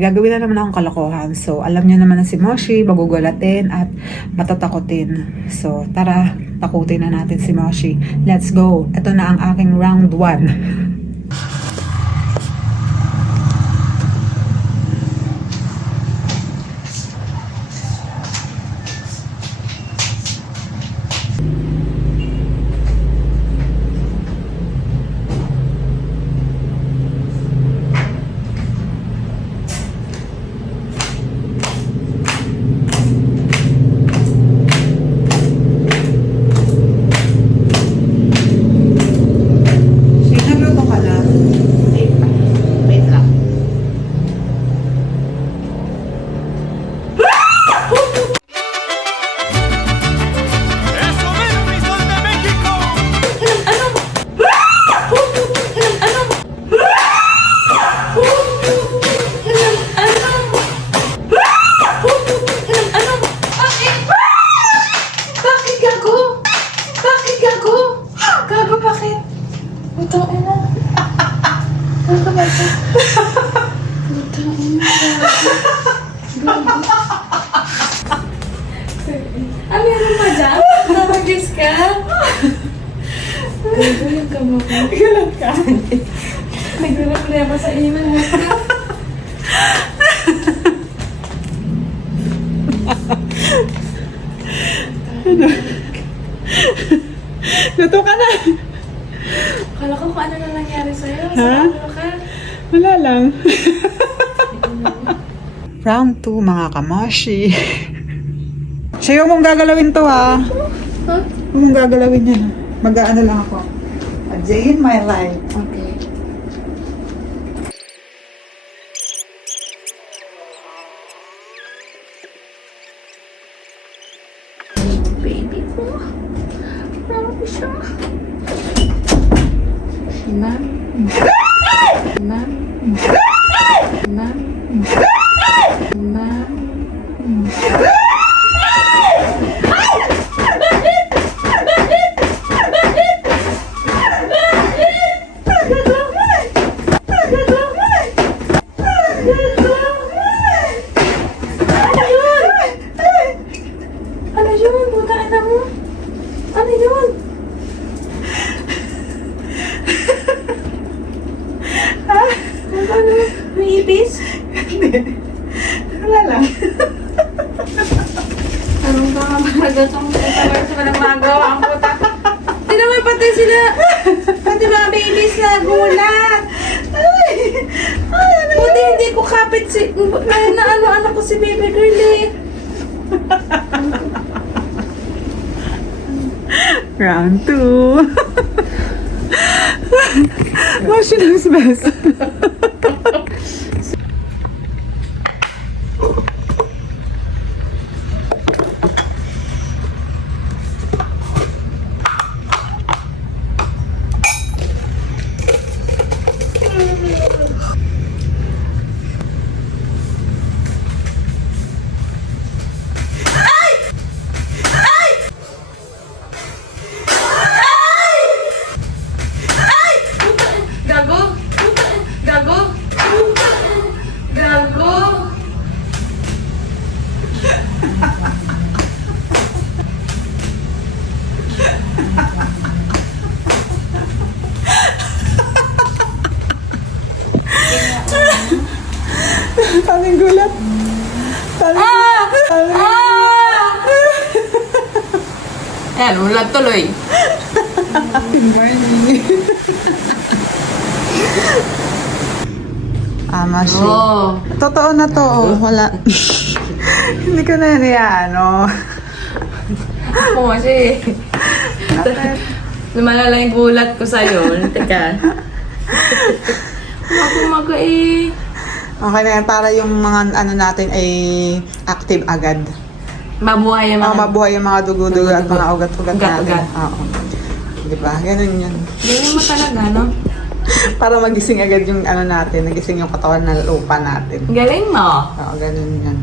may gagawin na naman akong kalokohan. So, alam niya naman na si Moshi, magugulatin at matatakotin. So, tara, takutin na natin si Moshi. Let's go! Ito na ang aking round 1. Ano yan pa dyan? Nakag-juice ka? Gulat ka mo ko. Gulat ka? Nagulat na ba sa email mo? Luto ka na! Akala ko kung ano na nangyari sa'yo. Ha? Sa ka? Wala lang. Round 2 mga kamoshi. Siya yung mong gagalawin to ha. Huh? Yung mong gagalawin yan. Mag-ano lang ako. A day in my life. Okay. Baby ko. Grabe siya. Ma'am. Ma'am. Ma'am. Ma'am. Ano yun? Butaan na mo. Ano yun? Ha? Ano? May ibis? Hindi. Wala lang. Anong ka nga malaga itong puta? Sa walang magawa ang puta. Hindi naman pati sila. Pati mga babies na gulat. Ay, ano Buti hindi ko kapit si... Na ano-ano ko si baby girl eh. Round 2. Moshi knows best. Gago! Gago! Gago! Kaming gulat. Ayan, ulat tuloy. Good morning. Moshi. Oh. Totoo na to. Wala. Hindi ko na yan ano. Ako kasi. Lumalala yung gulat ko sa'yo. Teka. Umaga eh. Okay na yan. Para yung mga ano natin ay active agad. Mabuhay yung mga... Mabuhay yung mga dugo-dugo at mga ugat-ugat natin. Ugat-ugat. Oo. Diba? Ganun yan. Ganyan mo talaga, no? Para magising agad yung ano natin. Nagising yung katawan ng lupa natin. Galing mo. Oo, ganun yan.